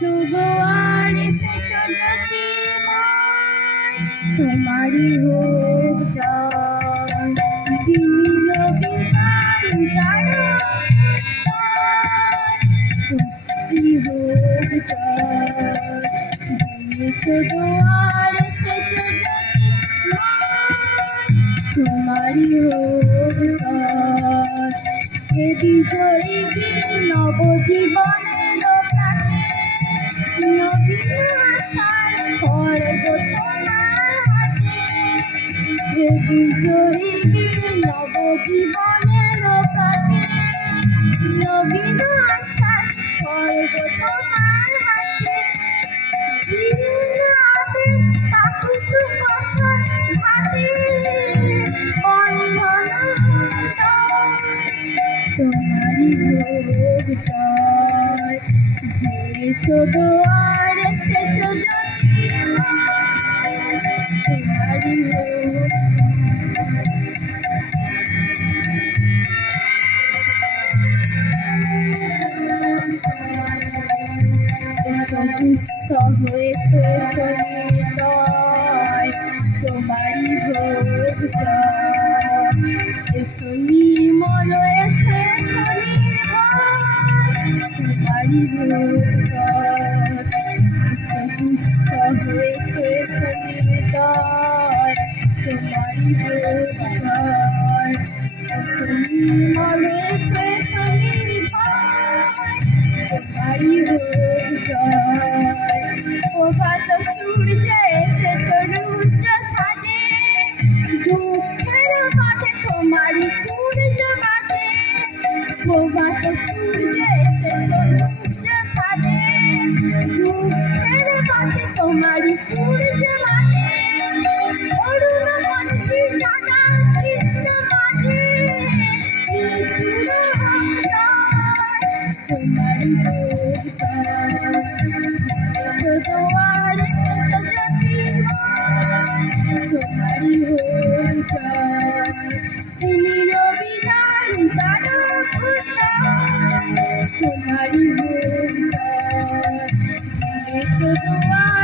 দুয়ার এসেছো যদি তোমারই হোক জয়। দিল বিদায় জানো তোমারই হোক জয়। দিয়েছো দুয়ার এসেছো যদি তোমারই হোক জয়। হে বিজয়ী নবজীবনের প্রাণে নবীন আশার ঘরে গো তোমার হাতে। হে বিজয়ী নবজীবনের প্রাণে নবীন আশার ঘরে গো তোমার হাতে। তাকুসু কথা ঘাটে বন্ধন তোমারই ভোগ জয়। ধরেছো দুয়ার এসেছো যদি তোমারই ভোগ। গুচ্ছ হয়েছে হৃদয় তোমারই ভোগ জয়। নির্মল এসেছো নির্ভয় তোমারই ভোগ জয়। গুচ্ছ হয়েছে হৃদয় তোমারই ভোগ জয়। নির্মল এসেছো নির্ভয় তোমারই ভোগ জয়। প্রভাত সূর্য এসেছো রুদ্র সাজে দুঃখের পথে তোমারই সূর্য বাজে। প্রভাত সূর্য এসেছো রুদ্র সাজে দুঃখের পথে তোমারই সূর্য বাজে। অরুণ মন্ত্রী জানা কৃষ্ণ মাঝে তোমারই ভোগ জয়। দুয়ার এসেছো যদি তোমারই ভোগ জয়। তুমি রবিদান জানো তোমারই ভোগ জয়। দিয়েছো দুয়ার